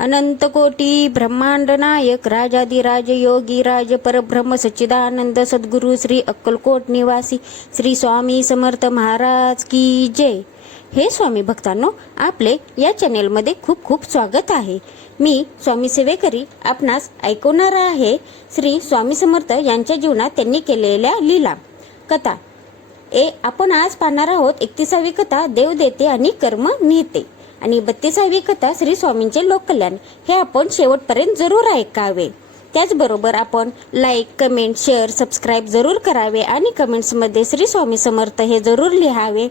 अनंत कोटी ब्रह्मांड नायक राजाधिराज योगीराज परब्रह्म सच्चिदानंद सद्गुरु श्री अक्कलकोट निवासी श्री स्वामी समर्थ महाराज की जय। हे स्वामी भक्तांनो, आपले या चॅनेलमध्ये खूप खूप स्वागत आहे। मी स्वामी सेवेकरी आपणास ऐकवणार आहे श्री स्वामी समर्थ यांच्या जीवनात त्यांनी केलेल्या लीला कथा। आपण आज पाहणार आहोत 31वी कथा देव देते आणि कर्म नेते आणि 32वी कथा श्री स्वामींचे लोककल्याण। हे आपण शेवटपर्यंत जरूर ऐकावे। त्याचबरोबर आपण लाईक, कमेंट, शेअर, सबस्क्राईब जरूर करावे आणि कमेंट्समध्ये श्री स्वामी समर्थ हे जरूर लिहावे।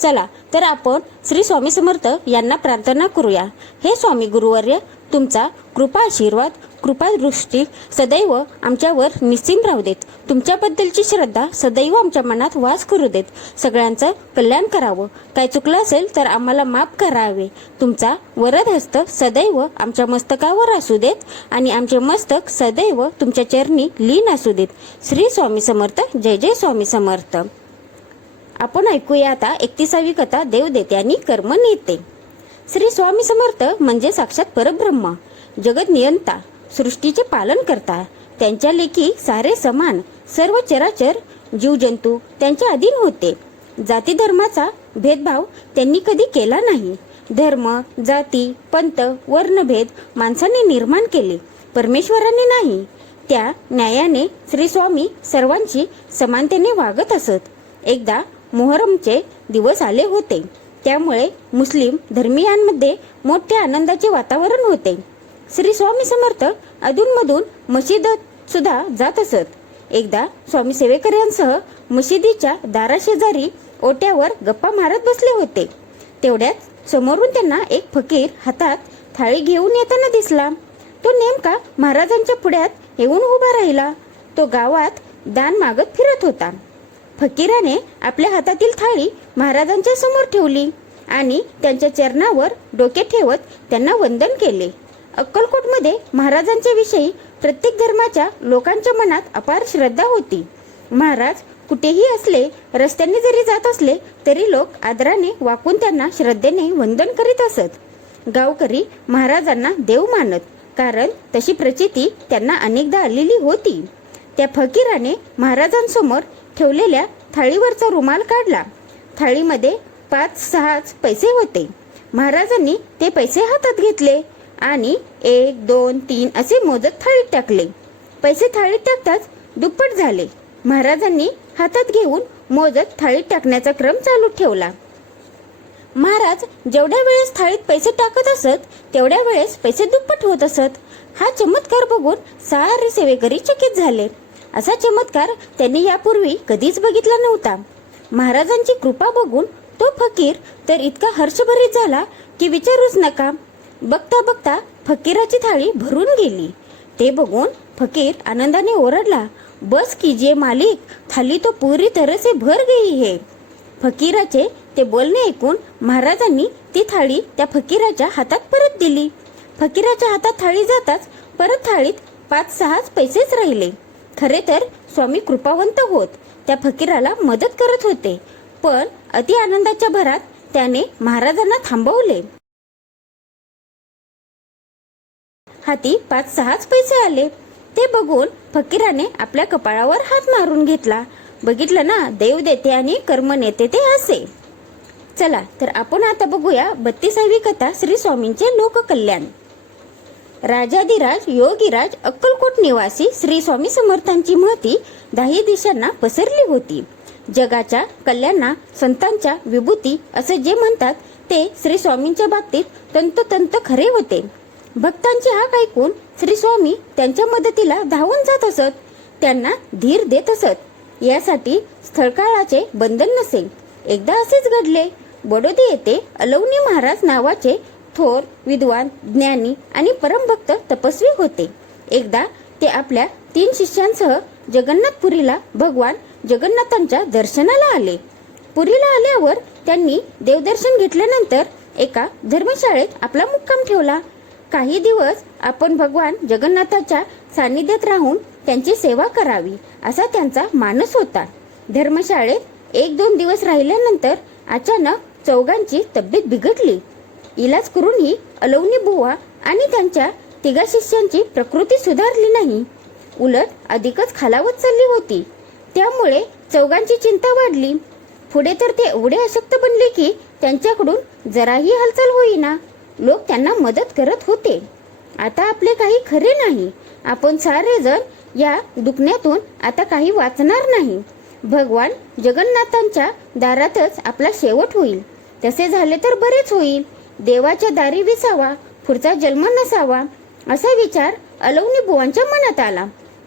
चला तर आपण श्री स्वामी समर्थ यांना प्रार्थना करूया। हे स्वामी गुरुवर्य, तुमचा कृपा आशीर्वाद, कृपा दृष्टी सदैव आमच्यावर निश्चिंत राहू देत। तुमच्याबद्दलची श्रद्धा सदैव आमच्या मनात वास करू देत। सगळ्यांचं कल्याण करावं। काय चुकलं असेल तर आम्हाला माफ करावे। तुमचा वरद हस्त सदैव आमच्या मस्तकावर असू देत आणि आमचे मस्तक सदैव तुमच्या चरणी लीन असू देत। श्री स्वामी समर्थ। जय जय स्वामी समर्थ। आपण ऐकूया आता 31वी कथा देव देते आणि कर्म नेते। श्री स्वामी समर्थ म्हणजे साक्षात परब्रह्म, जगत नियंता, सृष्टीचे पालन करता। त्यांच्या लेखी सारे समान, सर्व चराचर जीवजंतू त्यांच्या अधीन होते। जाती धर्माचा भेदभाव त्यांनी कधी केला नाही। धर्म, जाती, पंथ, वर्णभेद माणसाने निर्माण केले, परमेश्वराने नाही। त्या न्यायाने श्री स्वामी सर्वांची समानतेने वागत असत। एकदा मोहरमचे दिवस आले होते, त्यामुळे मुस्लिम धर्मीयांमध्ये मोठे आनंदाचे वातावरण होते। श्री स्वामी समर्थ अधूनमधून मशिदीत सुद्धा जात असत। एकदा स्वामी सेवेकऱ्यांसह मशिदीच्या दाराशेजारी ओट्यावर गप्पा मारत बसले होते। तेवढ्यात समोरून त्यांना एक फकीर हातात थाळी घेऊन येताना दिसला। तो नेमका महाराजांच्या पुढ्यात येऊन उभा राहिला। तो गावात दान मागत फिरत होता। फकीराने आपल्या हातातील थाळी महाराजांच्या समोर ठेवली आणि त्यांच्या चरणावर डोके ठेवत त्यांना वंदन केले। अक्कलकोटमध्ये महाराजांच्या विषयी प्रत्येक धर्माच्या लोकांच्या मनात अपार श्रद्धा होती। महाराज कुठेही असले, रस्त्याने जरी जात असले तरी लोक आदराने वाकून त्यांना श्रद्धेने वंदन करीत असत। गावकरी महाराजांना देव मानत, कारण तशी प्रचिती त्यांना अनेकदा आलेली होती। त्या फकीराने महाराजांसमोर ठेवलेल्या थाळीवरचा रुमाल काढला। थाळीमध्ये 5-6 पैसे होते। महाराजांनी ते पैसे हातात घेतले आणि 1, 2, 3 असे मोजत थाळीत टाकले। पैसे थाळीत टाकताच दुप्पट झाले। महाराजांनी हातात घेऊन मोजत थाळीत टाकण्याचा क्रम चालू ठेवला। महाराज जेवढ्या वेळेस थाळीत पैसे टाकत असत तेवढ्या वेळेस पैसे दुप्पट होत असत। हा चमत्कार बघून सारे सेवेकरी चकित झाले। असा चमत्कार त्यांनी यापूर्वी कधीच बघितला नव्हता। महाराजांची कृपा बघून तो फकीर तर इतका हर्षभरित झाला की विचारूच नका। बघता बघता फकीराची थाळी भरून गेली। ते बघून फकीर आनंदाने ओरडला, बस कीजिए मालिक, थाली तो पूरी तरह से भर गई है। फकीराचे ते बोलणे ऐकून महाराजांनी ती थाळी त्या फकीराच्या हातात परत दिली। फकीराच्या हातात थाळी जाताच परत थाळीत 5-6 पैसेच राहिले। खरे तर स्वामी कृपावंत होत, त्या फकीराला मदत करत होते, पण अति आनंदाच्या भरात त्याने महाराजांना थांबवले। हाती 5-6 पैसे आले। ते बघून फकीराने आपल्या कपाळावर हात मारून घेतला। बघितलं ना, देव देते आणि कर्म नेते ते असे। चला तर आपण आता बघूया 32वी कथा श्री स्वामींचे लोककल्याण। राजाधिराज योगीराज अक्कलकोट निवासी श्री स्वामी समर्थांची महती 10 दिशांना पसरली होती। जगाच्या कल्याणा संतांच्या विभूती असे जे म्हणतात ते श्री स्वामींच्या बाबतीत तंतोतंत खरे होते। भक्तांची हाक ऐकून श्री स्वामी त्यांच्या मदतीला धावून जात असत, त्यांना धीर देत असत। यासाठी स्थळकाळाचे बंधन नसे। एकदा असेच घडले। बडोदी येथे अलौनी महाराज नावाचे थोर विद्वान, ज्ञानी आणि परमभक्त तपस्वी होते। एकदा ते आपल्या 3 शिष्यांसह जगन्नाथपुरीला भगवान जगन्नाथांच्या दर्शनाला आले। पुरीला आल्यावर त्यांनी देवदर्शन घेतल्यानंतर एका धर्मशाळेत आपला मुक्काम ठेवला। काही दिवस आपण भगवान जगन्नाथाच्या सानिध्यात राहून त्यांची सेवा करावी असा त्यांचा मानस होता। धर्मशाळेत 1-2 दिवस राहिल्यानंतर अचानक चौघांची तब्येत बिघडली। इलाज करूनही अलौनी बुवा आणि त्यांच्या तिघा शिष्यांची प्रकृती सुधारली नाही, उलट अधिकच खालावत चालली होती. त्यामुळे चौघांची चिंता वाढली. पुढे तर ते एवढे अशक्त बनले की त्यांच्याकडून जराही हालचाल होईना. लोक त्यांना मदत करत होते. आता आपले काही खरे नाही. आपण सारेजण या दुखण्यातून आता काही वाचणार नाही. भगवान जगन्नाथांच्या दारातच आपला शेवट होईल. तसे झाले तर बरेच होईल. देवाच्या दारी विसावा, पुढचा जन्म नसावा, असा विचार अलवनी बुवांच्या मनात आला.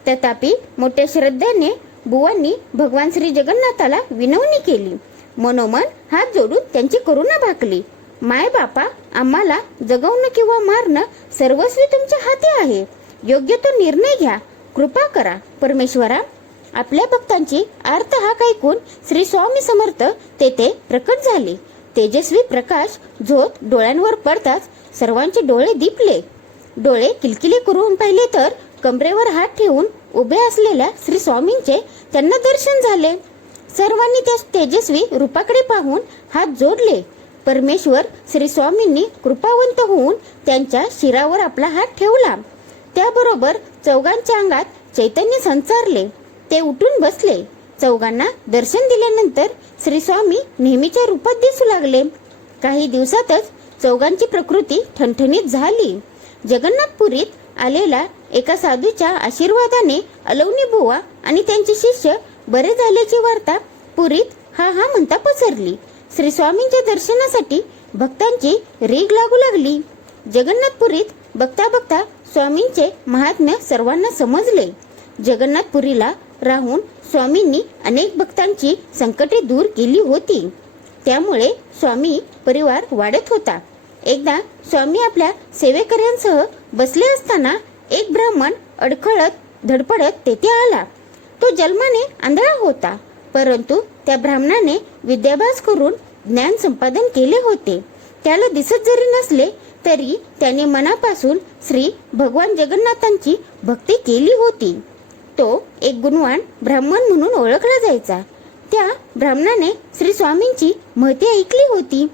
तथापि मोठ्या श्रद्धेने बुवांनी भगवान श्री जगन्नाथाला विनवणी केली. मनोमन हात जोडून त्यांची करुणा भाकली. माय बापा, आम्हाला जगवणं किंवा मारणं सर्वस्वी तुमच्या हाती आहे. योग्य तो निर्णय घ्या. कृपा करा. परमेश्वरा, आपल्या भक्तांची आर्त हाक ऐकून श्री स्वामी समर्थ तेथे प्रकट झाले. तेजस्वी प्रकाश झोत डोळ्यांवर पडताच सर्वांचे डोळे दिपले. डोळे किलकिले करून पाहिले तर कमरेवर हात ठेवून उभे असलेल्या श्री स्वामींचे त्यांना दर्शन झाले. सर्वांनी त्या तेजस्वी रूपाकडे पाहून हात जोडले. परमेश्वर श्री स्वामींनी कृपावंत होऊन त्यांच्या शिरावर आपला हात ठेवला. त्याबरोबर चौघांच्या अंगात चैतन्य संचारले. ते उठून बसले. चौघांना दर्शन दिल्यानंतर श्री स्वामी नेहमीच्या रूपात दिसू लागले. काही दिवसातच चौघांची प्रकृती ठणठणीत झाली. जगन्नाथपुरीत आलेल्या एका साधूच्या आशीर्वादाने अलवनी बुवा आणि त्यांचे शिष्य बरे झाल्याची वार्ता पुरीत हा म्हणता पसरली. श्री स्वामींच्या दर्शनासाठी भक्तांची रीघ लागू लागली. जगन्नाथपुरीत बघता बघता स्वामींचे महात्म्य सर्वांना समजले. जगन्नाथपुरीला राहून स्वामींनी अनेक भक्तांची संकटे दूर केली होती. त्यामुळे स्वामी परिवार वाढत होता. एकदा स्वामी आपल्या सेवेकऱ्यांसह बसले असताना एक ब्राह्मण अडखळत धडपडत तेथे आला. तो जन्माने आंधळा होता, परंतु त्या ब्राह्मणाने विद्याभ्यास करून ज्ञान संपादन केले होते. त्याला दिसत जरी नसले तरी त्याने मनापासून श्री भगवान जगन्नाथांची भक्ती केली होती. तो एक गुणवान ब्राह्मण म्हणून ओळखला जायचा. त्या ब्राह्मणाने श्री स्वामींची महती ऐकली होती.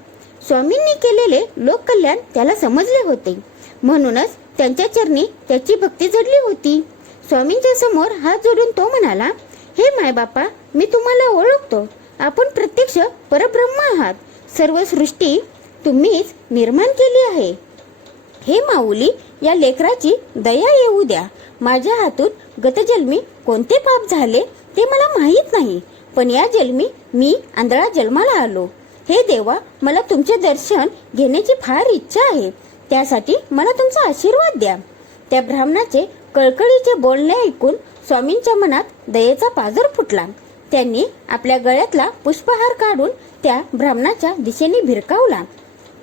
स्वामींनी केलेले लोककल्याण त्याला समजले होते, म्हणूनच त्यांच्या चरणी त्याची भक्ती जडली होती. स्वामींच्या समोर हात जोडून तो म्हणाला, हे मायबापा, मी तुम्हाला ओळखतो. आपण प्रत्यक्ष परब्रह्म आहात. सर्व सृष्टी तुम्हीच निर्माण केली आहे. हे माऊली, या लेकराची दया येऊ द्या. माझ्या हातून गतजन्मी कोणते पाप झाले ते मला माहीत नाही, पण या जन्मी मी आंधळा जन्माला आलो. हे देवा, मला तुमचे दर्शन घेण्याची फार इच्छा आहे. त्यासाठी मला तुमचा आशीर्वाद द्या. त्या ब्राह्मणाचे कळकळीचे बोलणे ऐकून स्वामींच्या मनात दयेचा पाझर फुटला. त्यांनी आपल्या गळ्यातला पुष्पहार काढून त्या ब्राह्मणाच्या दिशेने भिरकावला.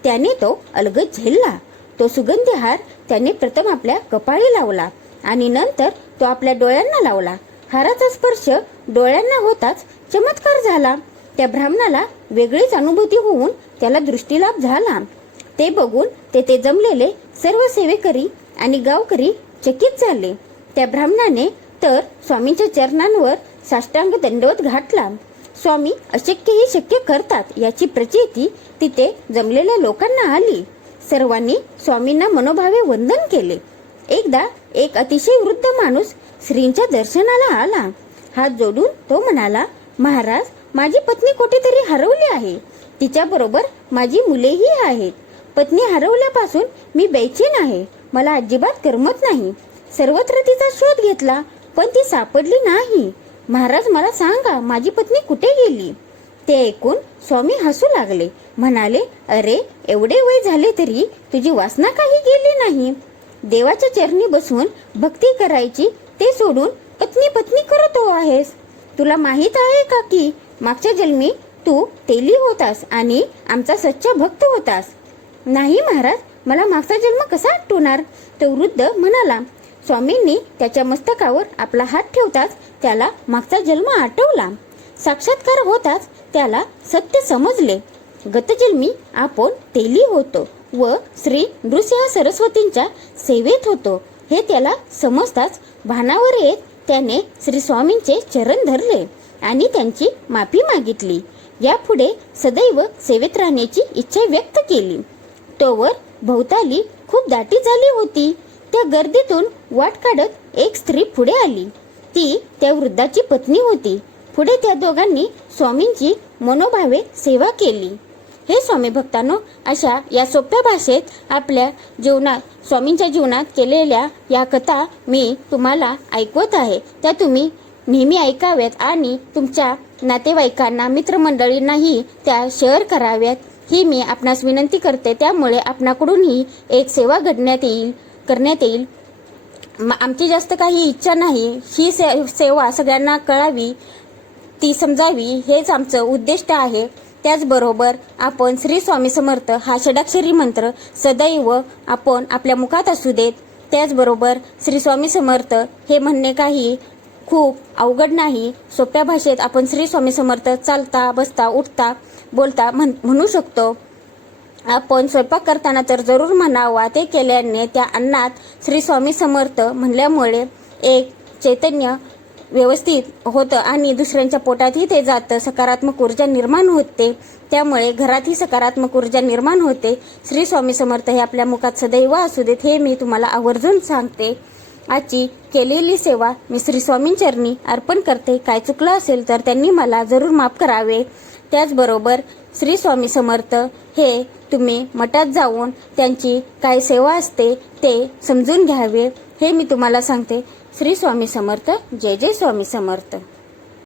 त्याने तो अलगद झेलला. तो सुगंधी हार त्याने प्रथम आपल्या कपाळी लावला आणि नंतर तो आपल्या डोळ्यांना लावला. हाराचा स्पर्श डोळ्यांना होताच चमत्कार झाला. त्या ब्राह्मणाला वेगळीच अनुभूती होऊन त्याला दृष्टीलाभ झाला. ते बघून तेथे जमलेले सर्व सेवेकरी आणि गावकरी चकित झाले. त्या ब्राह्मणाने तर स्वामींच्या चरणांवर साष्टांग दंडवत घातला. स्वामी अशक्यही शक्य करतात याची प्रचिती तिथे जमलेल्या लोकांना आली. सर्वांनी स्वामींना मनोभावे वंदन केले. एकदा एक अतिशय वृद्ध माणूस श्रींच्या दर्शनाला आला. हात जोडून तो म्हणाला, महाराज, माझी पत्नी कुठेतरी हरवली आहे. तिच्याबरोबर माझी मुलेही आहेत. पत्नी हरवल्यापासून मी बेचैन आहे. मला अजिबात करमत नाही. सर्वत्र तिचा शोध घेतला, पण ती सापडली नाही. महाराज, मला सांगा, माझी पत्नी कुठे गेली? ते ऐकून स्वामी हसू लागले. म्हणाले, अरे, एवढे वय झाले तरी तुझी वासना काही गेली नाही. देवाच्या चरणी बसून भक्ती करायची ते सोडून पत्नी पत्नी करत आहेस. तुला माहित आहे का की मागच्या जन्मी तू तेली होतास आणि आमचा सच्चा भक्त होतास? नाही महाराज, मला मागचा जन्म कसा आठवणार? तो वृद्ध म्हणाला. स्वामींनी त्याच्या मस्तकावर आपला हात ठेवताच त्याला मागचा जन्म आठवला. साक्षात्कार होताच त्याला सत्य समजले. गतजन्मी आपण तेली होतो व श्री नृसिंह सरस्वतींच्या सेवेत होतो हे त्याला समजताच भानावर येत त्याने श्री स्वामींचे चरण धरले आणि त्यांची माफी मागितली. यापुढे सदैव सेवेत राहण्याची इच्छा व्यक्त केली. तोवर भोवताली खूप दाटी झाली होती. त्या गर्दीतून वाट काढत एक स्त्री पुढे आली. ती त्या वृद्धाची पत्नी होती. पुढे त्या दोघांनी स्वामींची मनोभावे सेवा केली. हे स्वामी भक्तांनो, अशा या सोप्या भाषेत आपल्या जीवनात, स्वामींच्या जीवनात केलेल्या या कथा मी तुम्हाला ऐकवत आहे. त्या तुम्ही नेहमी ऐकाव्यात आणि तुमच्या नातेवाईकांना, मित्रमंडळींनाही त्या शेअर कराव्यात, ही मी आपणास विनंती करते. त्यामुळे आपणाकडूनही एक सेवा करण्यात येईल. आमची जास्त काही इच्छा नाही. ही सेवा सगळ्यांना कळावी, ती समजावी, हेच आमचं उद्दिष्ट आहे. त्याचबरोबर आपण श्री स्वामी समर्थ हा षडाक्षरी मंत्र सदैव आपण आपल्या मुखात असू देत. त्याचबरोबर श्री स्वामी समर्थ हे म्हणणे काही खूप अवघड नाही. सोप्या भाषेत आपण श्री स्वामी समर्थ चालता, बसता, उठता, बोलता म्हणू शकतो. आपण स्वयंपाक करताना तर जरूर म्हणावा. ते केल्याने त्या अन्नात श्री स्वामी समर्थ म्हणल्यामुळे एक चैतन्य व्यवस्थित होतं आणि दुसऱ्यांच्या पोटातही ते जातं. सकारात्मक ऊर्जा निर्माण होते. त्यामुळे घरातही सकारात्मक ऊर्जा निर्माण होते. श्री स्वामी समर्थ हे आपल्या मुखात सदैव असू देत, हे मी तुम्हाला आवर्जून सांगते. आजची केलेली सेवा मी श्री स्वामींचरणी अर्पण करते. काय चुकलं असेल तर त्यांनी मला जरूर माफ करावे. त्याचबरोबर श्री स्वामी समर्थ हे तुम्ही मठात जाऊन त्यांची काय सेवा असते ते समजून घ्यावे, हे मी तुम्हाला सांगते. श्री स्वामी समर्थ. जय जय स्वामी समर्थ.